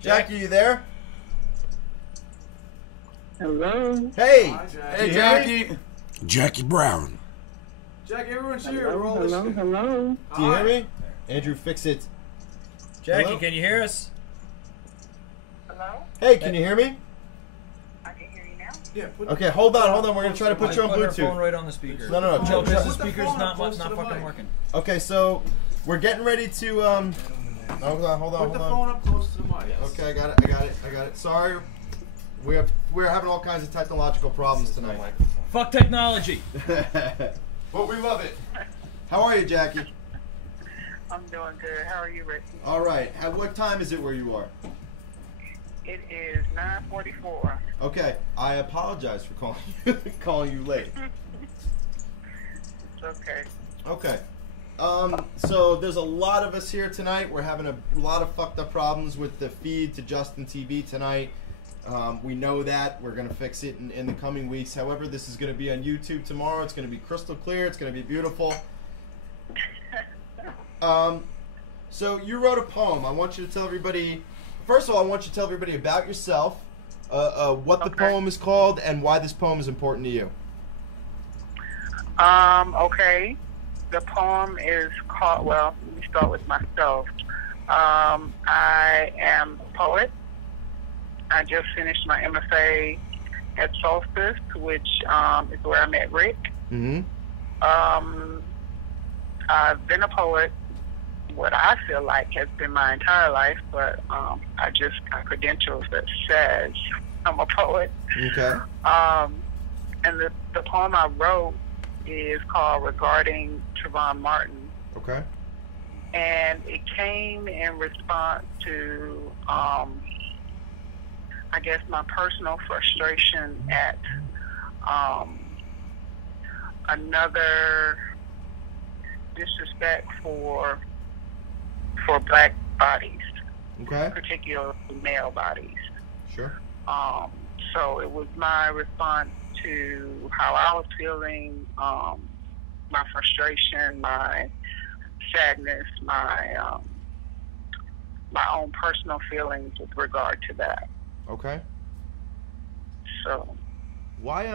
Jacque, you there? Hello. Hey. Hi, Jacque. Hey, Jacque. Jackie Brown. Jacque, everyone's here. Hello. We're all Hello. listening. Hello. Do you hear me? Andrew, fix it. Jacque, Hello? can you hear us? Hello. Hey, can you hear me? I can hear you now. Yeah. Okay, hold on. We're gonna try to put you on Put her phone Bluetooth. right on the speaker. No. No, Try- because the Put the speaker's phone not close to the fucking mic. working. Okay, so we're getting ready to Hold on. Put the phone up close to the mic. Okay, I got it. Sorry, we're having all kinds of technological problems tonight. Fuck technology. But we love it. How are you, Jacque? I'm doing good. How are you, Ricky? All right. At what time is it where you are? It is 9:44. Okay, I apologize for calling you late. It's okay. Okay. So there's a lot of us here tonight. We're having a lot of fucked up problems with the feed to Justin TV tonight. We know that. We're going to fix it in the coming weeks. However, this is going to be on YouTube tomorrow. It's going to be crystal clear. It's going to be beautiful. So you wrote a poem. I want you to tell everybody... First of all, I want you to tell everybody about yourself, what the poem is called, and why this poem is important to you. Okay. The poem is called, well, let me start with myself. I am a poet. I just finished my MFA at Solstice, which is where I met Rick. Mm-hmm. I've been a poet, what I feel like has been my entire life, but I just got credentials that says I'm a poet. Okay. And the poem I wrote is called Regarding Trayvon Martin. Okay. And it came in response to, I guess, my personal frustration at another disrespect for black bodies, Okay. particularly male bodies. Sure. So it was my response to how I was feeling, my frustration, my sadness, my own personal feelings with regard to that. Okay. So Why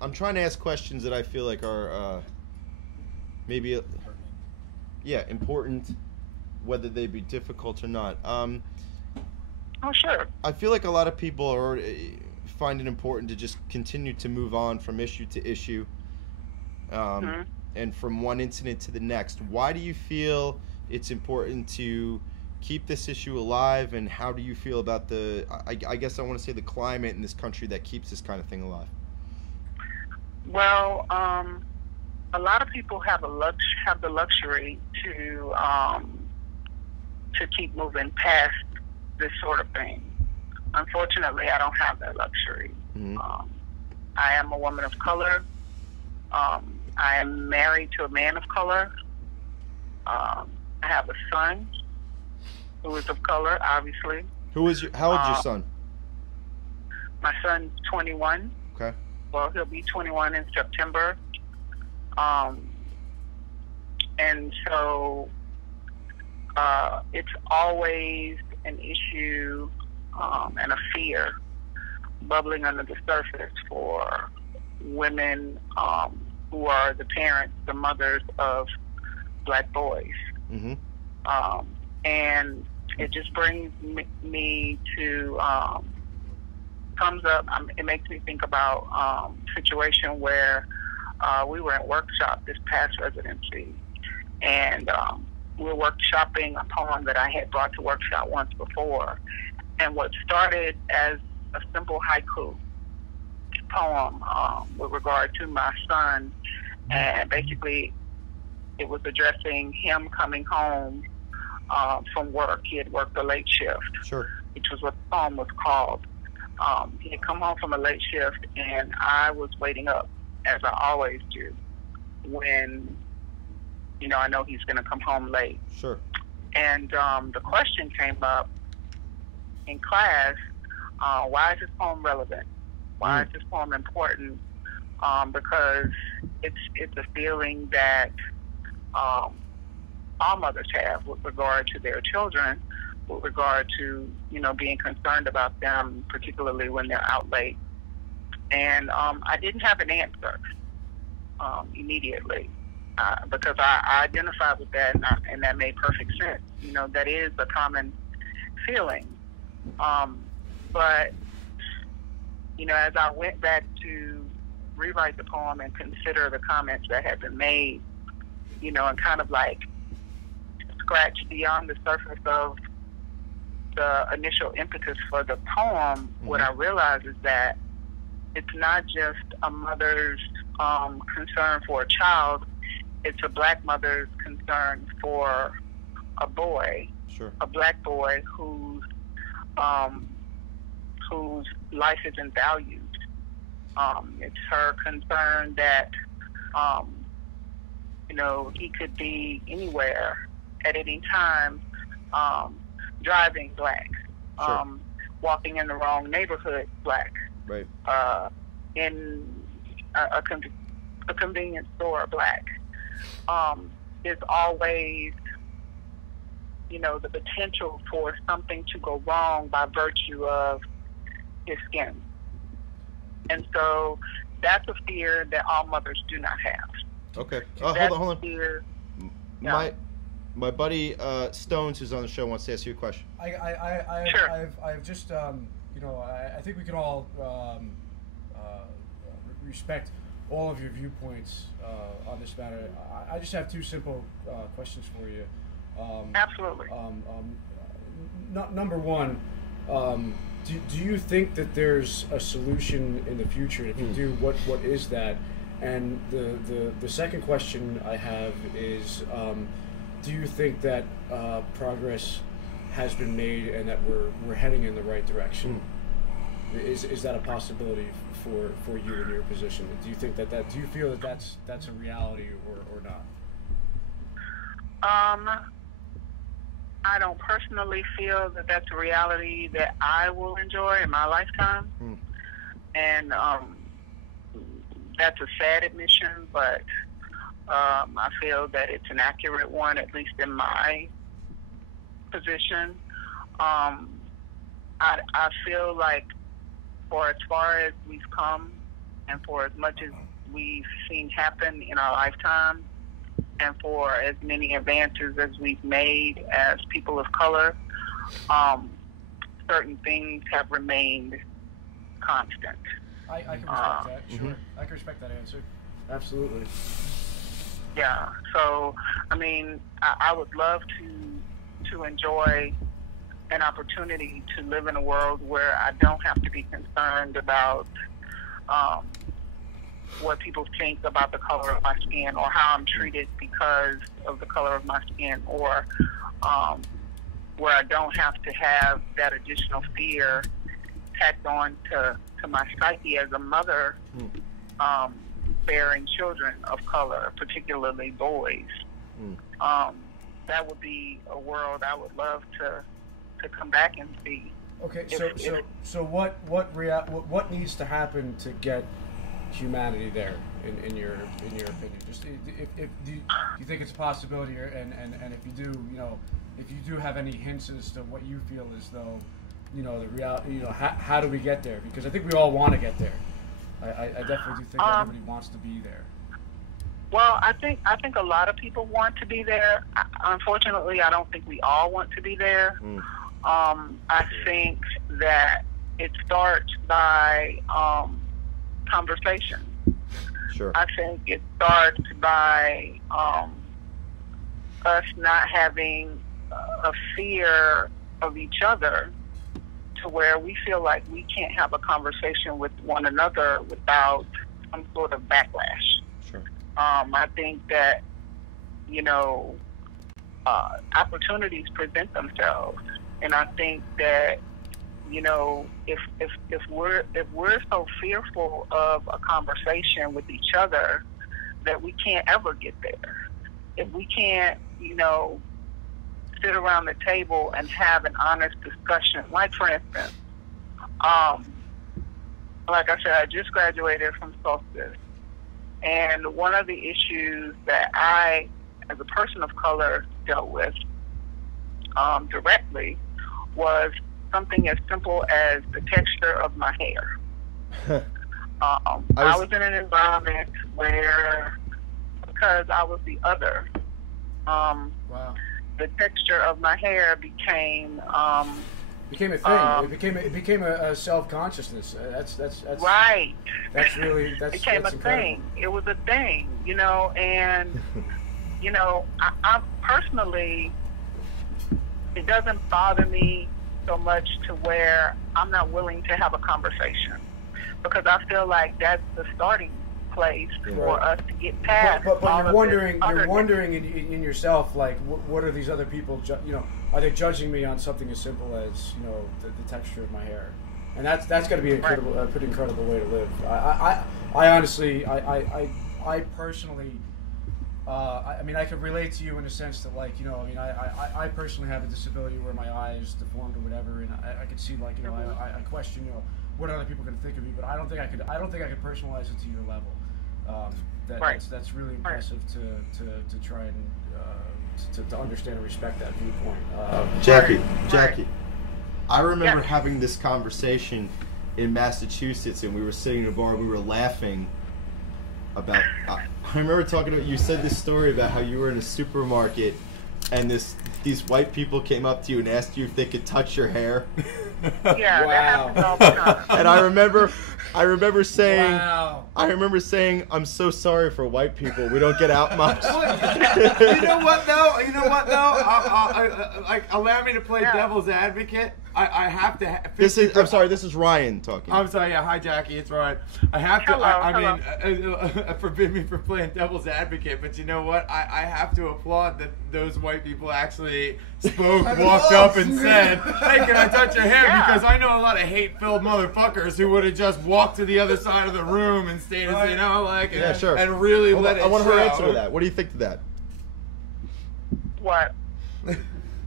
I'm trying to ask questions that I feel like are maybe important, whether they be difficult or not. oh, sure. I feel like a lot of people are find it important to just continue to move on from issue to issue, and from one incident to the next. Why do you feel it's important to keep this issue alive, and how do you feel about I guess I want to say the climate in this country that keeps this kind of thing alive? Well, a lot of people have the luxury to keep moving past this sort of thing. Unfortunately, I don't have that luxury. Mm-hmm. I am a woman of color. I am married to a man of color. I have a son who is of color, obviously. How old's your son? My son's 21. Okay. Well, he'll be 21 in September. And so it's always an issue and a fear bubbling under the surface for women who are the parents, the mothers of black boys. Mm-hmm. And it just brings me to comes up. It makes me think about a situation where we were at workshop this past residency, and we were workshopping a poem that I had brought to workshop once before. And what started as a simple haiku poem with regard to my son, and basically it was addressing him coming home from work. He had worked a late shift, Sure. which was what the poem was called. He had come home from a late shift, and I was waiting up, as I always do, when, I know he's going to come home late. Sure. And the question came up in class, why is this poem relevant? Why is this poem important? Because it's a feeling that all mothers have with regard to their children, with regard to, being concerned about them, particularly when they're out late. And I didn't have an answer immediately because I identified with that, and that made perfect sense. That is a common feeling. But, as I went back to rewrite the poem and consider the comments that had been made, and kind of like scratch beyond the surface of the initial impetus for the poem, what I realized is that it's not just a mother's concern for a child, it's a black mother's concern for a boy, a black boy whose life isn't valued. It's her concern that, he could be anywhere at any time, driving black, walking in the wrong neighborhood black, right, in a convenience store black. There's always, the potential for something to go wrong by virtue of his skin. And so that's a fear that all mothers do not have. Okay. Hold on. Fear, My buddy Stones, who's on the show, wants to ask you a question. I've just, I think we can all respect all of your viewpoints on this matter. I just have two simple questions for you. Absolutely. Number one, do you think that there's a solution in the future? If you do, what is that? And the second question I have is, do you think that progress has been made and that we're heading in the right direction? Is that a possibility for you in your position? Do you think that do you feel that that's a reality or not? I don't personally feel that that's a reality that I will enjoy in my lifetime. And that's a sad admission, but I feel that it's an accurate one, at least in my position. I feel like for as far as we've come and for as much as we've seen happen in our lifetime, and for as many advances as we've made as people of color, certain things have remained constant. I can respect that. Sure, I can respect that answer. Absolutely. Yeah. So, I mean, I would love to enjoy an opportunity to live in a world where I don't have to be concerned about what people think about the color of my skin or how I'm treated because of the color of my skin, or where I don't have to have that additional fear tacked on to my psyche as a mother bearing children of color, particularly boys. That would be a world I would love to come back and see. Okay, so what needs to happen to get humanity there, in your opinion? Just if do you think it's a possibility, and if you do, if you do have any hints as to what you feel as though, the reality, how do we get there? Because I think we all want to get there. I definitely do think everybody wants to be there. Well, I think a lot of people want to be there. Unfortunately, I don't think we all want to be there. I think that it starts by conversation. Sure. I think it starts by us not having a fear of each other to where we feel like we can't have a conversation with one another without some sort of backlash. Sure. I think that, opportunities present themselves, and I think that, if we're so fearful of a conversation with each other that we can't ever get there, if we can't, sit around the table and have an honest discussion, like for instance, like I said, I just graduated from Solstice, and one of the issues that I as a person of color, dealt with directly was something as simple as the texture of my hair. I was in an environment where, because I was the other, the texture of my hair became a thing. It became a self-consciousness. That's right. That's really became that's a incredible. thing. It was a thing, and I personally, it doesn't bother me so much to where I'm not willing to have a conversation, because I feel like that's the starting place for us to get past. But all you're of wondering, this you're wondering in yourself, like, what are these other people? Are they judging me on something as simple as the texture of my hair? And that's got to be incredible, a pretty incredible way to live. I honestly, I personally. I mean, I can relate to you in a sense that, like, I personally have a disability where my eye is deformed or whatever, and I could see, like, I question, what other people can think of me, but I don't think I could personalize it to your level. That's really impressive to try and to understand and respect that viewpoint. Jackie, I remember having this conversation in Massachusetts, and we were sitting in a bar, and we were laughing about. I remember talking about, you said this story about how you were in a supermarket and these white people came up to you and asked you if they could touch your hair. Yeah, Wow. that happens all the time. And I remember saying, Wow. I'm so sorry for white people. We don't get out much. You know what though? Allow me to play devil's advocate. I have to. I'm sorry. This is Ryan talking. I'm sorry. Yeah, hi Jackie, it's Ryan. I have to. Hello, I mean, forbid me from playing devil's advocate, but you know what? I have to applaud that those white people actually walked up and said, "Hey, can I touch your hair?" Yeah. Because I know a lot of hate-filled motherfuckers who would have just walked to the other side of the room and stayed, Yeah, sure. and really let it I want her show. answer to that. What do you think to that? What?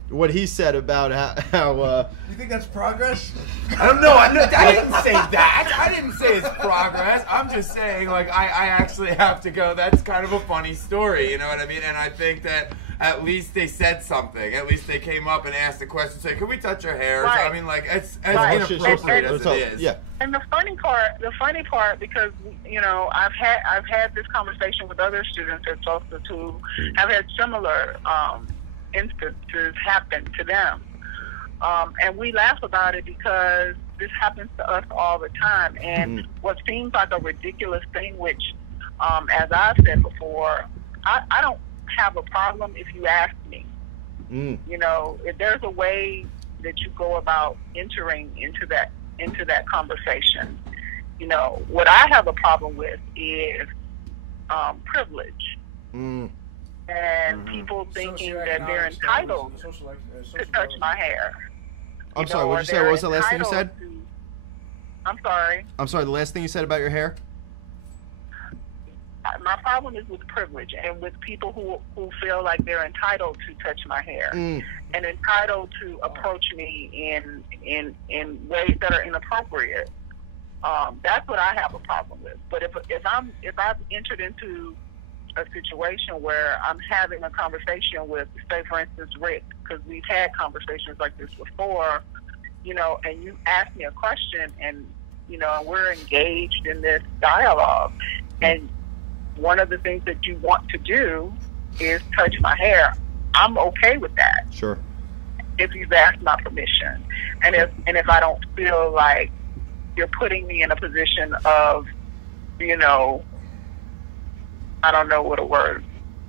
What he said about how You think that's progress? I don't know. I didn't say that. I didn't say it's progress. I'm just saying, like, I actually have to go. That's kind of a funny story, you know what I mean? And I think that at least they said something. At least they came up and asked a question, say, "Can we touch your hair?" Right. I mean, like, it's as Right. inappropriate as it is. Yeah. And the funny part, because I've had this conversation with other students at Tulsa who have had similar instances happen to them, and we laugh about it because this happens to us all the time. And what seems like a ridiculous thing, which, as I've said before, I don't have a problem if you ask me. If there's a way that you go about entering into that conversation. What I have a problem with is privilege and people thinking that they're entitled to touch my hair. I'm sorry. What did you say? What was the last thing you said? I'm sorry. I'm sorry. The last thing you said about your hair? My problem is with privilege and with people who feel like they're entitled to touch my hair and entitled to approach me in ways that are inappropriate. That's what I have a problem with. But if I've entered into a situation where I'm having a conversation with, say, for instance, Rick, because we've had conversations like this before, and you ask me a question and we're engaged in this dialogue, and one of the things that you want to do is touch my hair, I'm okay with that. Sure. If you've asked my permission, and if I don't feel like you're putting me in a position of, I don't know what a word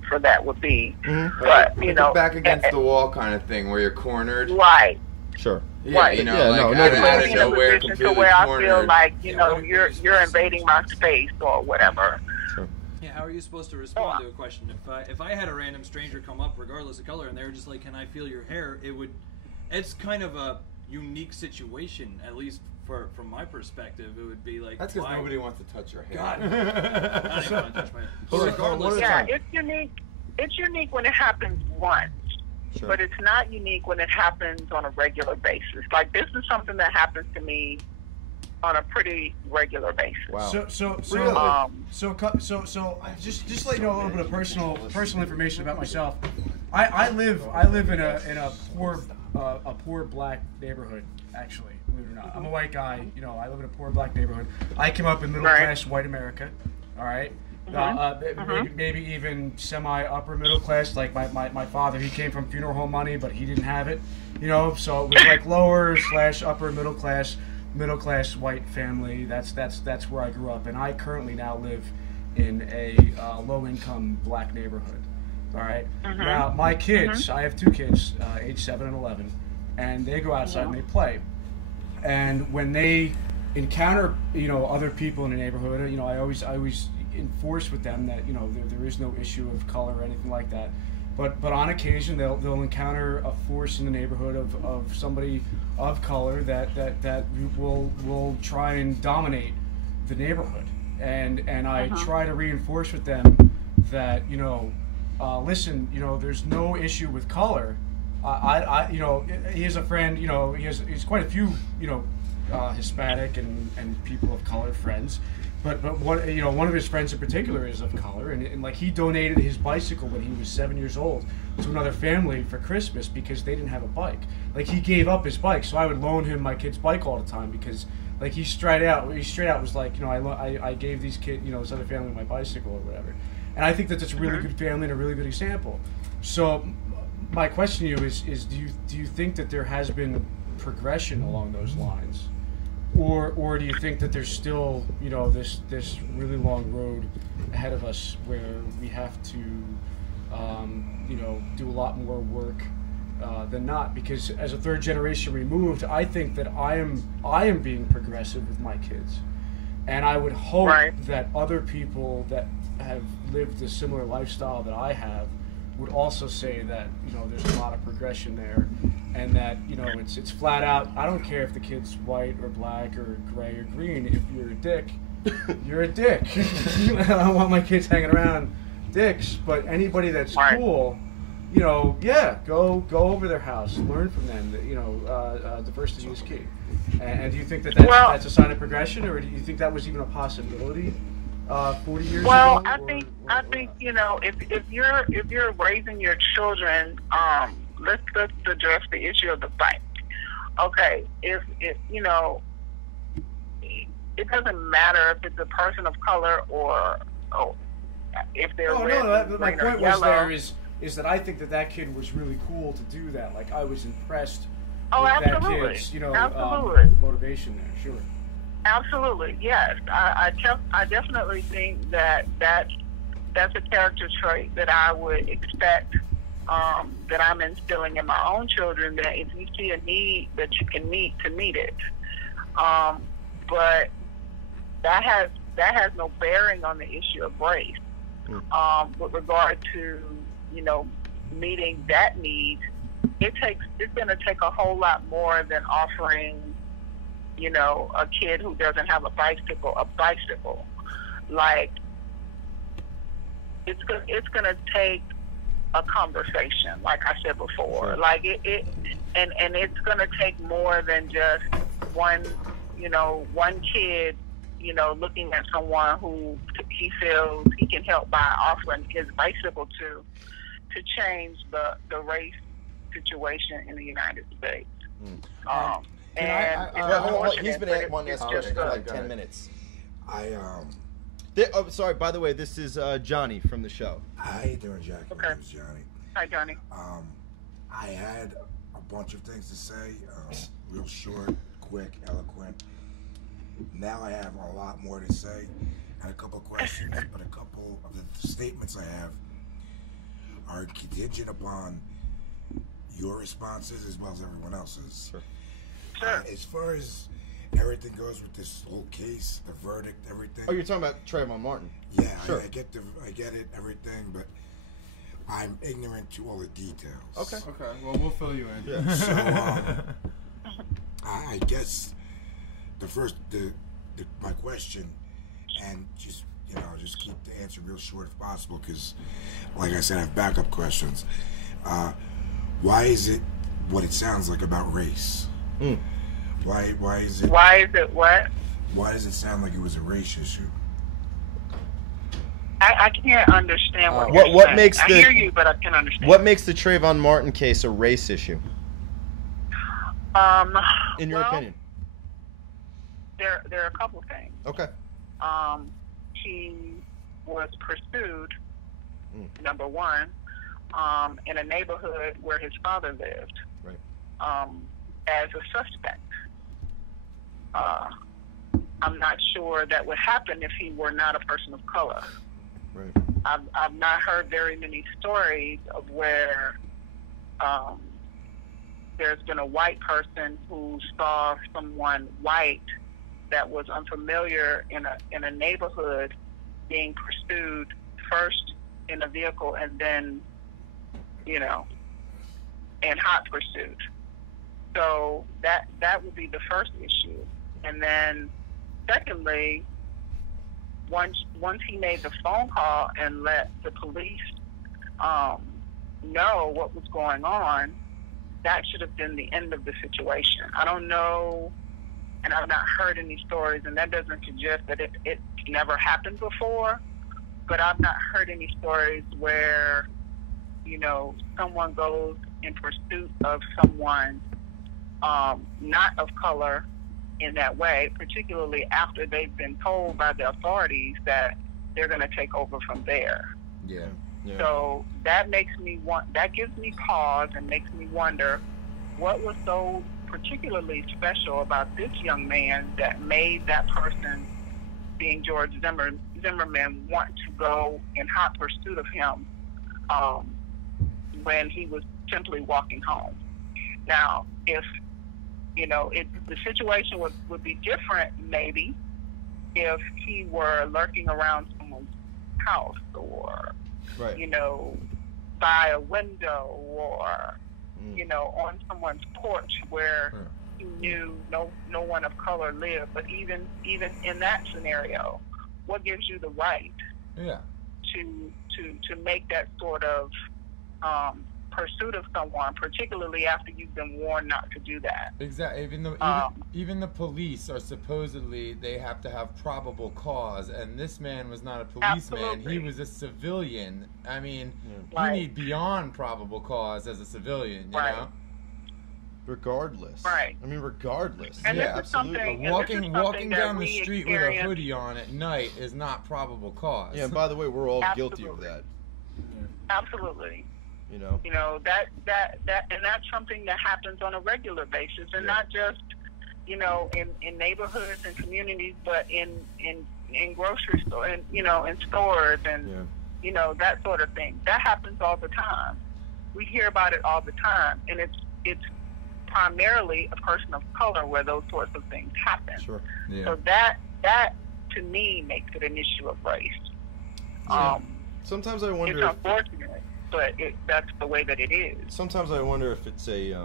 for that would be, but back against the wall kind of thing where you're cornered. Right. Sure. Yeah, Right. out of nowhere, to completely where I cornered. feel like you're invading my space or whatever. Yeah, how are you supposed to respond to a question? If I had a random stranger come up, regardless of color, and they were just like, "Can I feel your hair?" It's kind of a unique situation, at least from my perspective. It would be like, That's because why? nobody wants to touch your hair. God, I don't want to touch my hair. Hold on, Regardless, Yeah, it's unique. It's unique when it happens once, Sure. but it's not unique when it happens on a regular basis. Like, this is something that happens to me on a pretty regular basis. Wow. Just let you know a little bit of personal information about myself. I live in a poor black neighborhood, actually, believe it or not. I'm a white guy, you know, I live in a poor black neighborhood. I came up in middle class white America, all right? Maybe even semi-upper middle class. Like my father, he came from funeral home money, but he didn't have it, you know. So it was like lower / upper middle class white family. That's where I grew up, and I currently now live in a low-income black neighborhood. All right. Now my kids, I have 2 kids, age 7 and 11, and they go outside and they play. And when they encounter, you know, other people in the neighborhood, you know, I always enforce with them that, you know, there is no issue of color or anything like that. But on occasion they'll encounter a force in the neighborhood of somebody of color that will try and dominate the neighborhood. And I try to reinforce with them that, you know, listen, you know, there's no issue with color. You know, he has a friend, you know, he's quite a few, you know, Hispanic and people of color friends, but one, you know, one of his friends in particular is of color, and like he donated his bicycle when he was 7 years old to another family for Christmas because they didn't have a bike. Like he gave up his bike, so I would loan him my kid's bike all the time because like he straight out was like, you know, I gave these kids, you know, this other family my bicycle or whatever. And I think that that's a really good family and a really good example. So my question to you is do you think that there has been progression along those lines, or do you think that there's still, you know, this really long road ahead of us where we have to you know, do a lot more work than not? Because as a third generation removed, I think that I am being progressive with my kids, and I would hope that other people that have lived a similar lifestyle that I have would also say that, you know, there's a lot of progression there, and that, you know, it's flat out, I don't care if the kid's white or black or gray or green. If you're a dick, you're a dick. I don't want my kids hanging around dicks, but anybody that's cool, you know, yeah, go over their house, learn from them. You know, diversity is key. And do you think that's a sign of progression, or do you think that was even a possibility 40 years ago? Well, I think you know, if you're raising your children, let's address the issue of the bike. Okay, if you know, it doesn't matter if it's a person of color or if they're red, my green, or point yellow. was is that I think that kid was really cool to do that. Like I was impressed with absolutely. that kid's, you know, motivation there. Sure. Absolutely, yes. I definitely think that's a character trait that I would expect that I'm instilling in my own children. That if you see a need that you can meet, to meet it. But that has no bearing on the issue of race. With regard to, you know, meeting that need, it's going to take a whole lot more than offering, you know, a kid who doesn't have a bicycle. Like, it's going to take a conversation, like I said before. Like and it's going to take more than just one kid, you know, looking at someone who he feels he can help by offering his bicycle to change the race situation in the United States. He's been wanting to ask a question for like 10 minutes. Sorry, by the way, this is Johnny from the show. How you doing, Jacque? Okay. My name's Johnny. Hi, Johnny. I had a bunch of things to say, real short, quick, eloquent. Now I have a lot more to say, and a couple of questions, but a couple of the statements I have are contingent upon your responses as well as everyone else's. Sure. As far as everything goes with this whole case, the verdict, everything. Oh, you're talking about Trayvon Martin? Yeah, sure. I get it, everything, but I'm ignorant to all the details. Okay. Well, we'll fill you in. Yeah. So, I guess my question, and just keep the answer real short if possible, because, like I said, I have backup questions. Why is it what it sounds like about race? Why is it? Why is it what? Why does it sound like it was a race issue? I can't understand what What you're saying. makes I the- hear you, but I can't understand. What makes the Trayvon Martin case a race issue, in your opinion? There are a couple things. Okay. He was pursued, number one, in a neighborhood where his father lived, Right. as a suspect. I'm not sure that would happen if he were not a person of color. Right. I've not heard very many stories of where there's been a white person who saw someone white that was unfamiliar in a neighborhood being pursued first in a vehicle and then, in hot pursuit. So that would be the first issue. And then secondly, once he made the phone call and let the police know what was going on, that should have been the end of the situation. I don't know, and I've not heard any stories, and that doesn't suggest that it never happened before, but I've not heard any stories where, someone goes in pursuit of someone not of color in that way, particularly after they've been told by the authorities that they're going to take over from there. Yeah. Yeah. So that gives me pause and makes me wonder what was so particularly special about this young man that made that person, being George Zimmerman, want to go in hot pursuit of him when he was simply walking home. Now, if the situation would be different maybe if he were lurking around someone's house or Right. by a window or on someone's porch where he knew no one of color lived. But even in that scenario, what gives you the right to make that sort of pursuit of someone, particularly after you've been warned not to do that? Exactly. Even the police are supposedly, they have to have probable cause, and this man was not a policeman. Absolutely. He was a civilian. I mean, Right. you need beyond probable cause as a civilian, you Right. know? Regardless. Right. I mean, regardless. And Yeah, this is absolutely. something- But and this is walking something that down the we street with a experience- hoodie on at night is not probable cause. Yeah, and by the way, we're all guilty of Absolutely. that. Absolutely. That and that's something that happens on a regular basis, and not just in neighborhoods and communities, but in grocery stores and in stores and that sort of thing. That happens all the time. We hear about it all the time, and it's primarily a person of color where those sorts of things happen. Sure. Yeah. So that to me makes it an issue of race. Sometimes I It's wonder. unfortunate, but that's the way that it is. Sometimes I wonder if it's a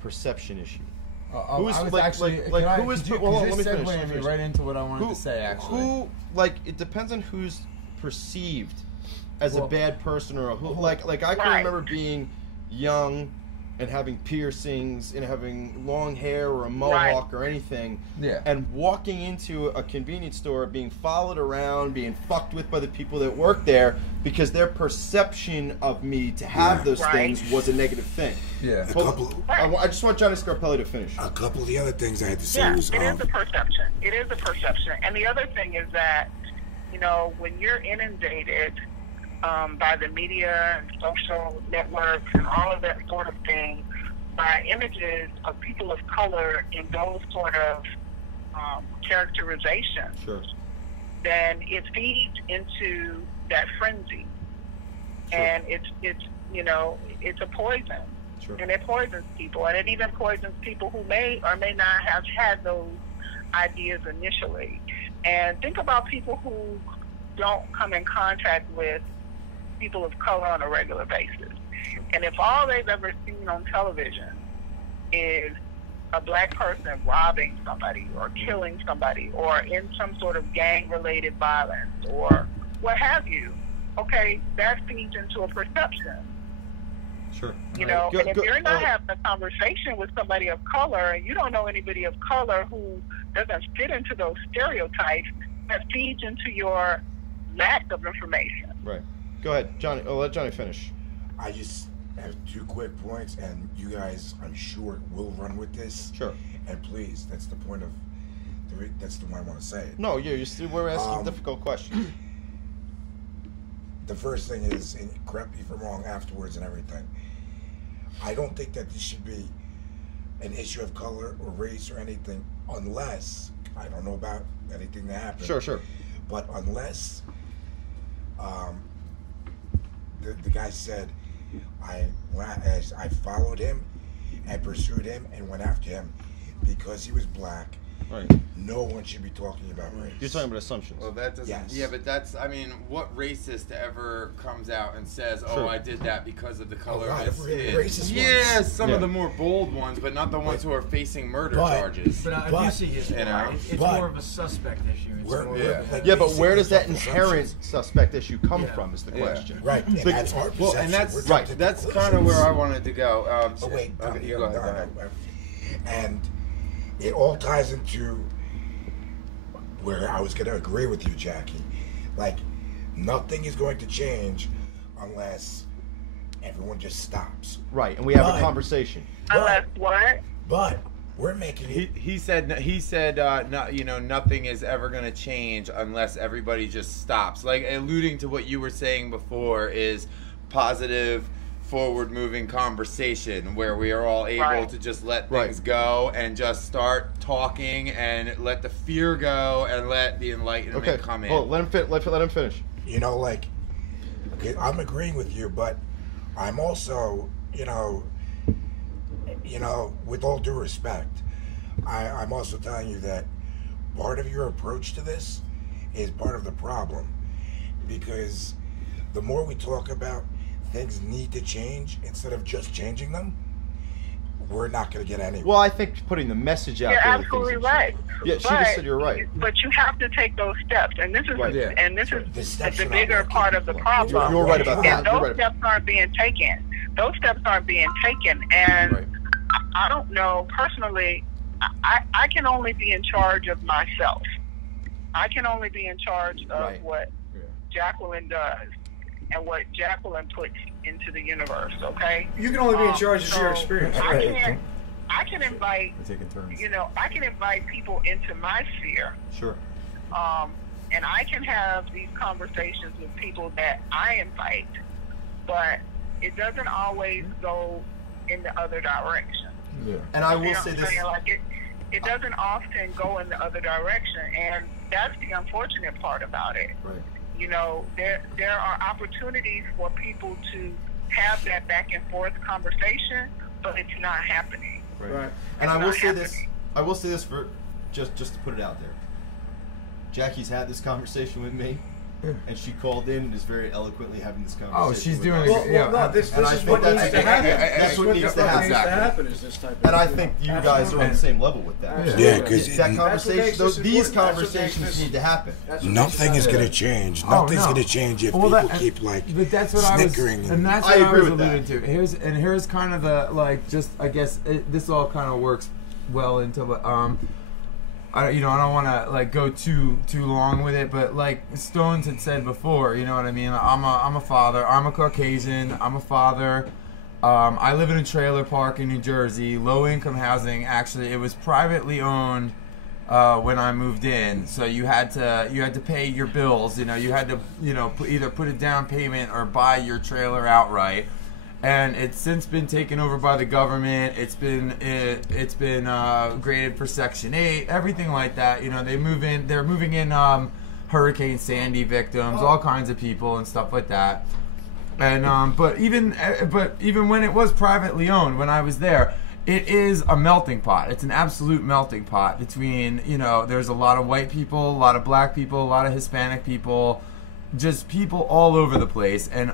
perception issue. I Who's was like- actually, like, can I- who is- could you, well, could let you me finish, segue let me me finish. right into what I wanted to say, actually. It depends on who's perceived as a Well- bad person or who. Like I can Right. remember being young and having piercings and having long hair or a mohawk or anything. Yeah. And walking into a convenience store, being followed around, being fucked with by the people that work there because their perception of me to have those Right. things was a negative thing. Yeah. I just want Johnny Scarpelli to finish. A couple of the other things I had to say Yeah, was it is a perception. It is a perception. And the other thing is that, when you're inundated by the media and social networks and all of that sort of thing, by images of people of color in those sort of characterizations, Sure. then it feeds into that frenzy. Sure. And it's a poison. Sure. And it poisons people, and it even poisons people who may or may not have had those ideas initially. And think about people who don't come in contact with people of color on a regular basis. And if all they've ever seen on television is a black person robbing somebody or killing somebody or in some sort of gang-related violence or what have you, okay, that feeds into a perception. Sure. You know, Good, and if good. you're not having a conversation with somebody of color and you don't know anybody of color who doesn't fit into those stereotypes, that feeds into your lack of information. Right. Go ahead, Johnny. Oh, let Johnny finish. I just have 2 quick points, and you guys, I'm sure, will run with this. Sure. And please, that's the point of that's the one I want to say. No, we're asking difficult questions. The first thing is, and correct me if I'm wrong afterwards and everything, I don't think that this should be an issue of color or race or anything unless, I don't know about anything that happened. Sure. But unless the guy said, I followed him and pursued him and went after him because he was black. Right. No one should be talking about race. You're talking about assumptions. Well, that doesn't. Yes. Yeah, but that's. I mean, what racist ever comes out and says, "Oh, True. I did that because of the color lot of of his really skin"? racist Yeah, ones. some Yeah. of the more bold ones, but not the ones who are facing murder charges. But I But- do see his You know, point. It's but- more of a suspect issue. It's We're- more we're- of a, like, Yeah, but where does that basing inherent assumptions. suspect issue come Yeah. from? Is the Yeah. question. Right, and Big- that's our perception. Well, and that's We're right. jumping to That's kind of conclusions. where I wanted to go. Oh wait, okay, you go ahead. And it all ties into where I was going to agree with you, Jackie. Like, nothing is going to change unless everyone just stops. Right, and we have a Right. conversation. Unless what? But we're making it. He said no, you know, nothing is ever going to change unless everybody just stops. Like alluding to what you were saying before is positive, forward-moving conversation where we are all able Right. to just let Right. things go and just start talking and let the fear go and let the enlightenment Okay. come in. Oh, let him finish. You know, like, okay, I'm agreeing with you, but I'm also, with all due respect, I'm also telling you that part of your approach to this is part of the problem, because the more we talk about things need to change instead of just changing them, we're not going to get anywhere. Well, I think putting the message out You're there. that things absolutely have right. changed. Yeah, she just said you're right. But you have to take those steps, and this is Right. Yeah. and this The is steps the are not bigger working. part of the problem. You're right about that. And You're those right. steps aren't being taken. Those steps aren't being taken, and Right. I don't know personally. I can only be in charge of myself. I can only be in charge of Right. what Jacqueline does and what Jacqueline puts into the universe. Okay. You can only be in charge of So your experience. I can invite. We're taking turns. I can invite people into my sphere. Sure. And I can have these conversations with people that I invite, but it doesn't always go in the other direction. Yeah. And I You will know say what I'm this. saying? Like it doesn't often go in the other direction, and that's the unfortunate part about it. Right. You know, there are opportunities for people to have that back and forth conversation, but it's not happening. Right. And I It's will not say this. happening. I will say this for just to put it out there. Jackie's had this conversation with me, and she called in and is very eloquently having this conversation. Oh, she's with doing us. it. Well, Yeah, no, this and I is think what that's- needs to happen. that's what needs to happen. Happen is this type of. And I think you guys are on the same level with that. Absolutely. Yeah, 'cause that it- That's what conversation, makes those, this these important. That's what makes conversations this- need to happen. That's what Nothing makes is it going to happen. change. Oh, Nothing's no. going to change if Well, people that- keep like But that's what I was, snickering. and that's I what I agree was with that. alluding to. Here's kind of the this all kind of works well into I don't want to go too long with it, but like Stones had said before, you know what I mean. I'm a father. I'm a Caucasian. I'm a father. I live in a trailer park in New Jersey, low income housing. Actually, it was privately owned when I moved in, so you had to pay your bills. You had to either put a down payment or buy your trailer outright. And it's since been taken over by the government. It's been graded for Section 8, everything like that. They're moving in Hurricane Sandy victims, all kinds of people and stuff like that. And but even when it was privately owned, when I was there, it is a melting pot. It's an absolute melting pot between there's a lot of white people, a lot of black people, a lot of Hispanic people. Just people all over the place, and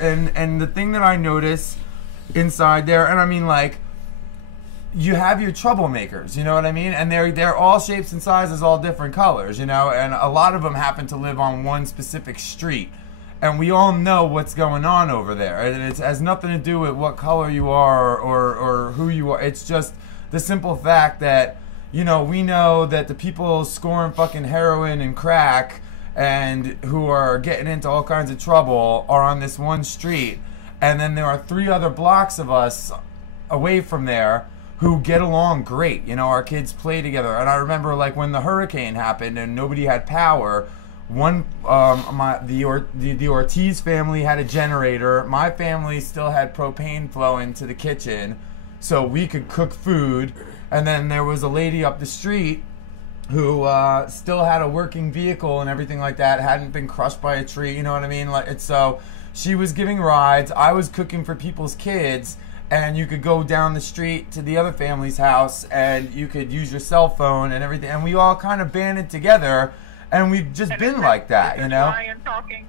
and the thing that I notice inside there, and I mean you have your troublemakers, you know what I mean, and they're all shapes and sizes, all different colors, and a lot of them happen to live on one specific street, and we all know what's going on over there. And it has nothing to do with what color you are or who you are. It's just the simple fact that, you know, we know that the people scoring fucking heroin and crack and who are getting into all kinds of trouble are on this one street. And then there are 3 other blocks of us away from there who get along great. You know, our kids play together. And I remember, like, when the hurricane happened and nobody had power, the Ortiz family had a generator. My family still had propane flowing to the kitchen so we could cook food. And then there was a lady up the street who still had a working vehicle and everything like that, hadn't been crushed by a tree, you know what I mean? So she was giving rides, I was cooking for people's kids, and you could go down the street to the other family's house and you could use your cell phone and everything, and we all kind of banded together, and we've just been like that, you know? Ryan talking?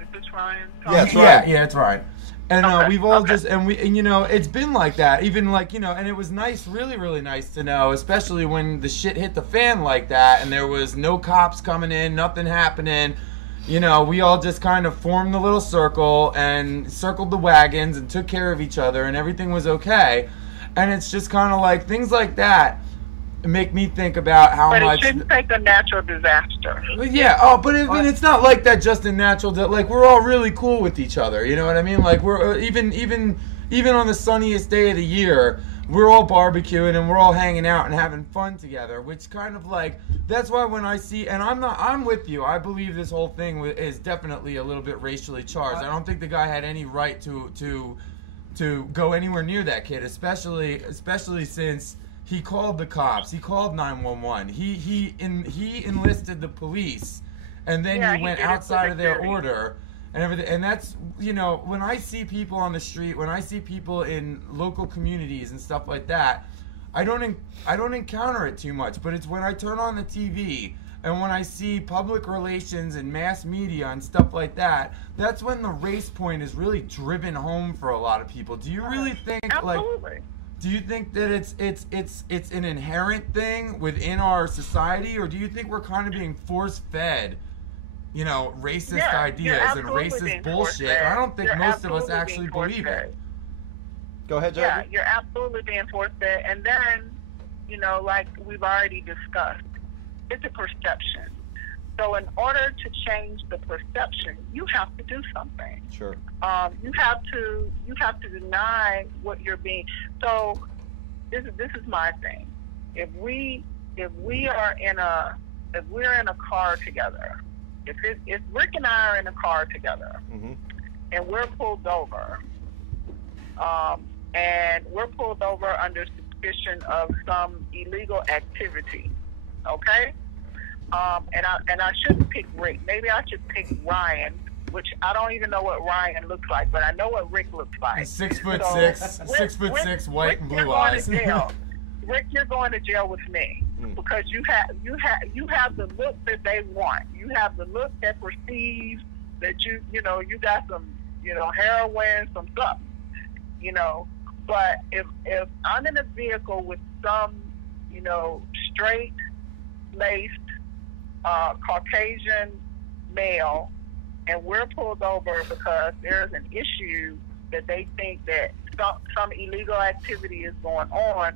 Is this Ryan talking? Yeah, it's Ryan. Yeah, it's Ryan. And we've all just, and you know, it's been like that. Even like, you know, and it was nice, really, really nice to know, especially when the shit hit the fan like that and there was no cops coming in, nothing happening. You know, we all just kind of formed a little circle and circled the wagons and took care of each other and everything was okay. And it's just kind of like things like that make me think about how much. But it shouldn't take a natural disaster. Yeah. Oh, but I mean, it's not like that. Just in natural. Like we're all really cool with each other. You know what I mean? Like we're even on the sunniest day of the year, we're all barbecuing and we're all hanging out and having fun together. Which kind of like that's why when I see, and I'm with you. I believe this whole thing is definitely a little bit racially charged. I don't think the guy had any right to go anywhere near that kid, especially since he called the cops. He called 911. He enlisted the police, and then he went outside of their order and everything. And that's, you know, when I see people on the street, when I see people in local communities and stuff like that, I don't encounter it too much. But it's when I turn on the TV and when I see public relations and mass media and stuff like that, that's when the race point is really driven home for a lot of people. Do you really think Absolutely. Do you think that it's an inherent thing within our society, or do you think we're kind of being force-fed, you know, racist ideas and racist bullshit? I don't think most of us actually believe it. Go ahead, Jacque. Yeah, you're absolutely being force-fed. And then, you know, like we've already discussed, it's a perception. So in order to change the perception, you have to do something. Sure. You have to deny what you're being. So this is my thing. If we're in a car together, if Rick and I are in a car together, and we're pulled over, under suspicion of some illegal activity, okay? And I shouldn't pick Rick. Maybe I should pick Ryan, which I don't even know what Ryan looks like, but I know what Rick looks like. 6'6", white Rick, and blue eyes. Rick, you're going to jail with me because you have the look that they want. You have the look that perceives that you got some heroin, some stuff, But if I'm in a vehicle with some straight laced Caucasian male, and we're pulled over because there's an issue that they think that some illegal activity is going on,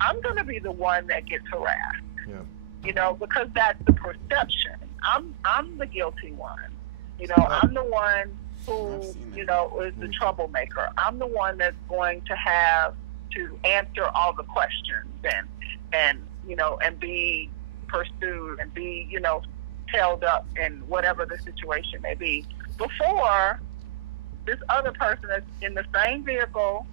I'm going to be the one that gets harassed. Yeah. Because that's the perception. I'm the guilty one. I'm the one who is the troublemaker. I'm the one that's going to have to answer all the questions and be pursued and be held up in whatever the situation may be, before this other person is in the same vehicle,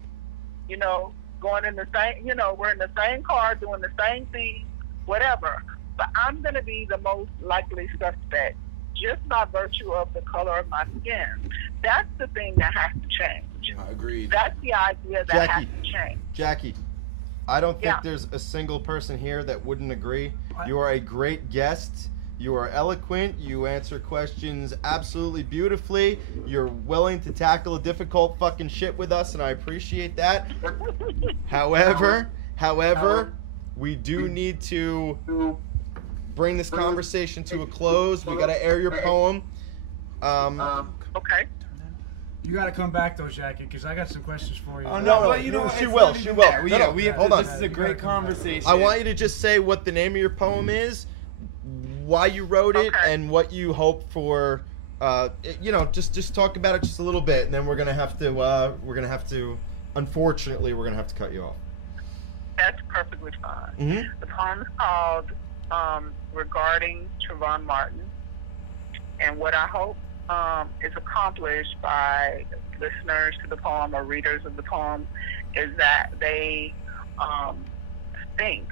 going in the same, we're in the same car doing the same thing, whatever. But I'm going to be the most likely suspect just by virtue of the color of my skin. That's the thing that has to change. I agree. That's the idea that has to change. Jacque, I don't think there's a single person here that wouldn't agree. You are a great guest. You are eloquent. You answer questions absolutely beautifully. You're willing to tackle a difficult fucking shit with us, and I appreciate that. However, we do need to bring this conversation to a close. We got to air your poem. Okay. You got to come back though, Jackie, because I got some questions for you. Oh, No, but you know what? she It's will, not she even will. that. No, no, We have hold to, on. This is a great conversation. I want you to just say what the name of your poem is, why you wrote it, Okay. and what you hope for. Just talk about it just a little bit, and then we're gonna have to. Unfortunately, we're gonna have to cut you off. That's perfectly fine. Mm-hmm. The poem is called Regarding Trayvon Martin. And what I hope is accomplished by listeners to the poem or readers of the poem is that they think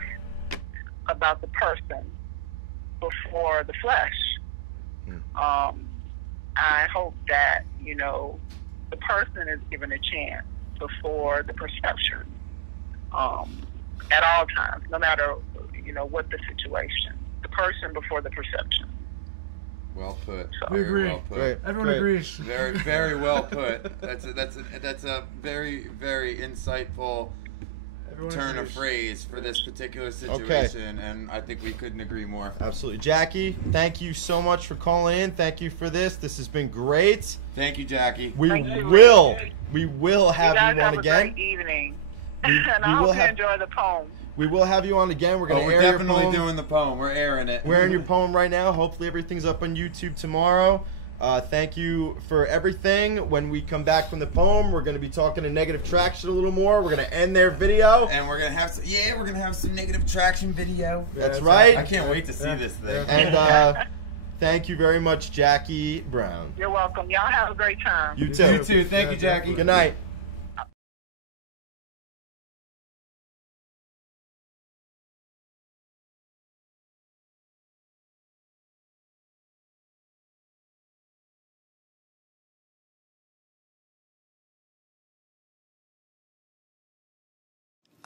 about the person before the flesh. I hope that, the person is given a chance before the perception at all times, no matter, what the situation. The person before the perception. Well put. So, We agree. Well put. Great. Everyone Great. agrees. Very, very well put. That's a very, very insightful Everyone turn of agrees. phrase for this particular situation, and I think we couldn't agree more. Absolutely, Jackie. Thank you so much for calling in. Thank you for this. This has been great. Thank you, Jackie. We Thank you. will have you guys you have on a again. great evening. We and I will hope you have- enjoy the poem. We will have you on again. We're gonna We're air your definitely poem. doing the poem. We're airing it. We're airing your poem right now. Hopefully everything's up on YouTube tomorrow. Thank you for everything. When we come back from the poem, we're going to be talking to Negative Traction a little more. We're going to end their video. And we're gonna have some negative traction video. That's I right. can't wait to see this thing. And thank you very much, Jackie Brown. You're welcome. Y'all have a great time. You too. You too. Thank you, Jackie. Good night.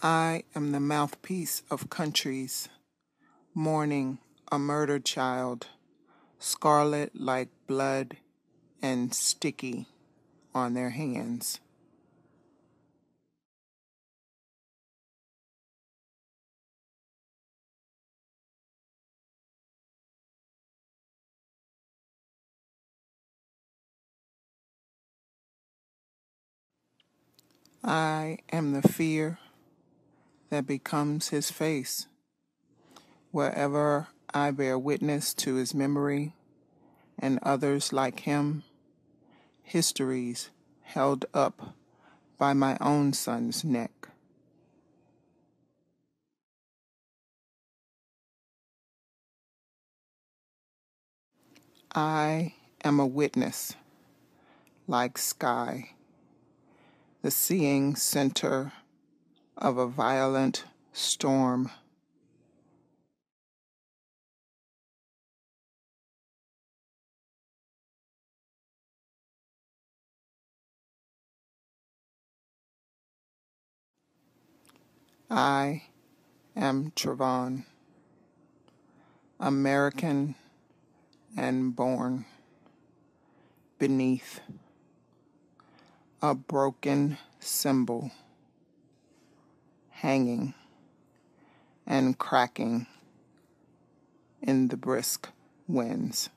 I am the mouthpiece of countries, mourning a murdered child, scarlet like blood and sticky on their hands. I am the fear that becomes his face. Wherever I bear witness to his memory and others like him, histories held up by my own son's neck. I am a witness, like sky, the seeing center of a violent storm. I am Trayvon, American and born beneath a broken symbol, hanging and cracking in the brisk winds.